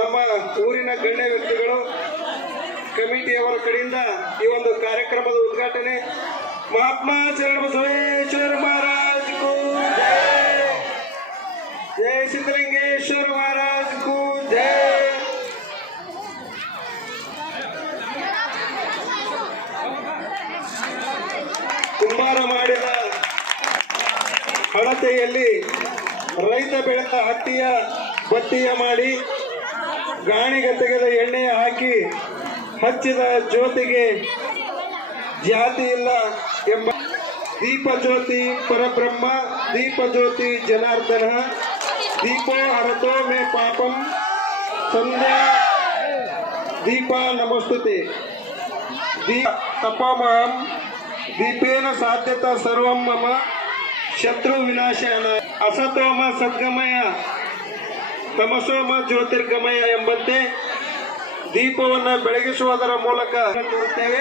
ನಮ್ಮ ಊರಿನ ಗಣ್ಯ ವ್ಯಕ್ತಿಗಳು ಕಮಿಟಿಯವರ ಕಡೆಯಿಂದ ಈ ಒಂದು ಕಾರ್ಯಕ್ರಮದ ಉದ್ಘಾಟನೆ ಮಹಾತ್ಮ ಶರಣ ಬಸವೇಶ್ವರ ಮಹಾರಾಜ್ ಕೋ ಜೈ, ಜೈ ಸಿದ್ದಲಿಂಗೇಶ್ವರ ಮಹಾರಾಜ್ ಕೋ ಜೈ. ಕುಂಬಾರ ಮಾಡಿದ ಹಣತೆಯಲ್ಲಿ ರೈತ ಬೆಳೆದ ಹಟ್ಟಿಯ ಬತ್ತಿಯ ಮಾಡಿ ಗಾಣಿಗೆ ತೆಗೆದ ಎಣ್ಣೆ ಹಾಕಿ ಹಚ್ಚಿದ ಜ್ಯೋತಿಗೆ ಜಾತಿ ಇಲ್ಲ ಎಂಬ ದೀಪ ಜ್ಯೋತಿ ಪರಬ್ರಹ್ಮ ದೀಪ ಜ್ಯೋತಿ ಜನಾರ್ದನ ದೀಪೋ ಹರತೋ ಮೇ ಪಾಪಂ ಸಂಧ್ಯಾ ದೀಪ ನಮಸ್ತುತೆ ತಪಮಹಂ ದೀಪೇನ ಸಾಧ್ಯತ ಸರ್ವಂ ಮಮ ಶತ್ರು ವಿನಾಶನ ಅಸತೋಮ ಸದ್ಗಮಯ ತಮಸೋಮ ಜ್ಯೋತಿರ್ಗಮಯ ಎಂಬಂತೆ ದೀಪವನ್ನು ಬೆಳಗಿಸುವುದರ ಮೂಲಕ ತೋರುತ್ತೇವೆ.